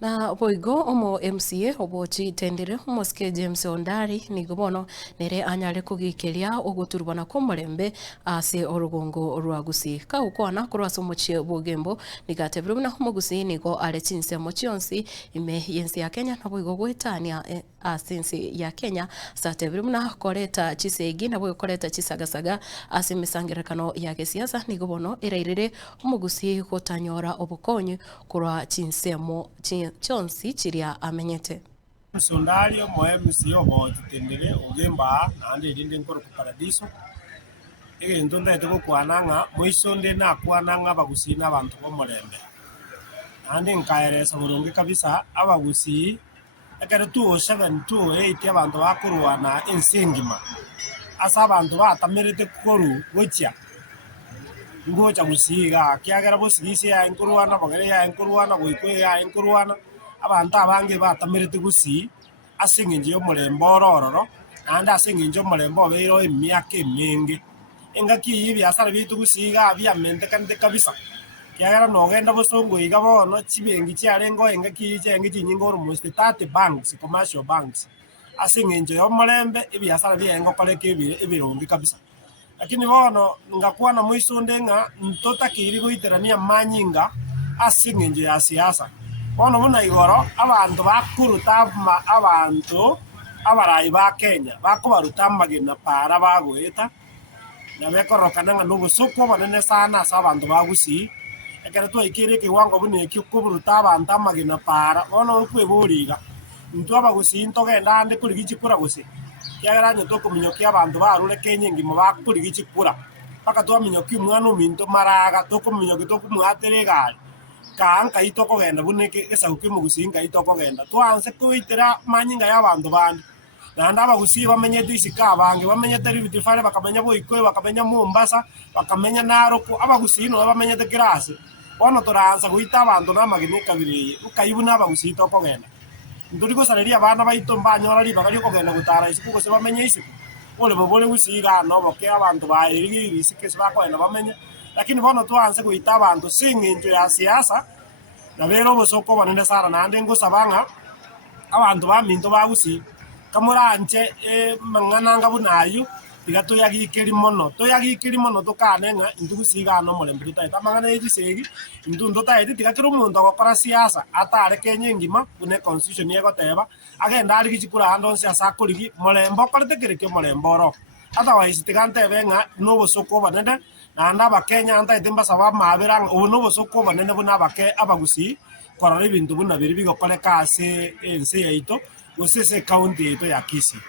Na boigo omo MCA obochi tendere omoske James Ondari nigo bono nere anyare kugikiria oguturubana komorembe ase orugongo rwa Gusii ka ukwana kurwasa omochie bogembo nigatebire buna omogusi nigo are chinsemo chionsi ime yensi ya Kenya na boigo gwetania ase ensi ya Kenya satebire buna koreta chisegi na boigo koreta chisagasaga ase misangerekano ya gisiasa nigo bono irairire omogusi gotanyora obukonyi kurwa chinsemo chionsi chiria amenyete Sondari omo MCA obochi tendere ogemba nande irinde nkoro ku paradiso egento ndaete gokwananga moisonde nakwananga abagusi n'abantu bomorembe nande nkaeresa burungi kabisa abagusi ekere 207 208 abantu bakurwana ensingima asa abantu batamerete koru gocha ngocha gusiga kiagera bosigisi ya enkurwana bagere ya enkurwana goikwe ya enkurwana abantu abange batamerete Gusii asinginje omorembe orororo nande asinginje omorembe obeiro emiaka eminge engaki ibiasara bitu Gusiga biamente kante kabisa kiagera nogenda bosongo iga bono chibengi chiarengo engaki chenge chinyingo almost 30 banks commercial banks asinginje omorembe ibiasara biengo koleke ebirongi kabisa lakini bono ngakwana moisonde nga ntotakiri goiterania manyinga asinginje ya siasa bono buna igoro abantu bakuruta abantu abarai ba Kenya bakubaruta amagena para bagoeta na bekorokana nga nobusuko banene sana asa abantu ba Gusii ekere twaikire kiwango bune kikuburuta abantu amagena para bono kweburiga ntu abagusii ntogenda ande kurigichikura Gusii kiagera nyo tokuminyokia abantu barure Kenya ngimo bakurigichikura paka twaminyokia mwana ominto maraga tokuminyokia tokumwatere gari kanka itokogenda buneke esauke mu Gusii nka itokogenda twanse kuitira manyinga y'abantu bandi nanda abagusii bamenyete isika abange bamenyete Rift Valley bakamenya Boikwe bakamenya Mombasa bakamenya Narok abagusii no bamenyete kirasi bono toranza guita abantu n'amagene kabiri ukayibuna abagusii tokogenda nduri gusaleria abana baito mbanyora ri bagari kogenda gutara isiku gose bamenye isiku ole bobole Gusii no boke abantu bairi isike bakwenda bamenye lakini bono twanse guita abantu singinjo ya siasa na bero bosoko banene sara nande ngosabanga abantu baminto ba Gusii kamuranje mangananga bunayo tigato yagikiri mono tukanenga indu Gusiga no morembe tutaita mangana yisegi indu ndotaite tigakira umuntu agokora siasa atare Kenya ngima une constitution yegoteba agenda ari gichikura ando siasa akurigi morembe okorete kireke morembe oro otherwise tigante benga no bosoko banene nanda abakenya antaite mbasaba mabiranga ubu no bosoko banene buna abake abagusii korora ibintu buna biri bigokoreka ase ense yaito gose se county yaito ya Kisii.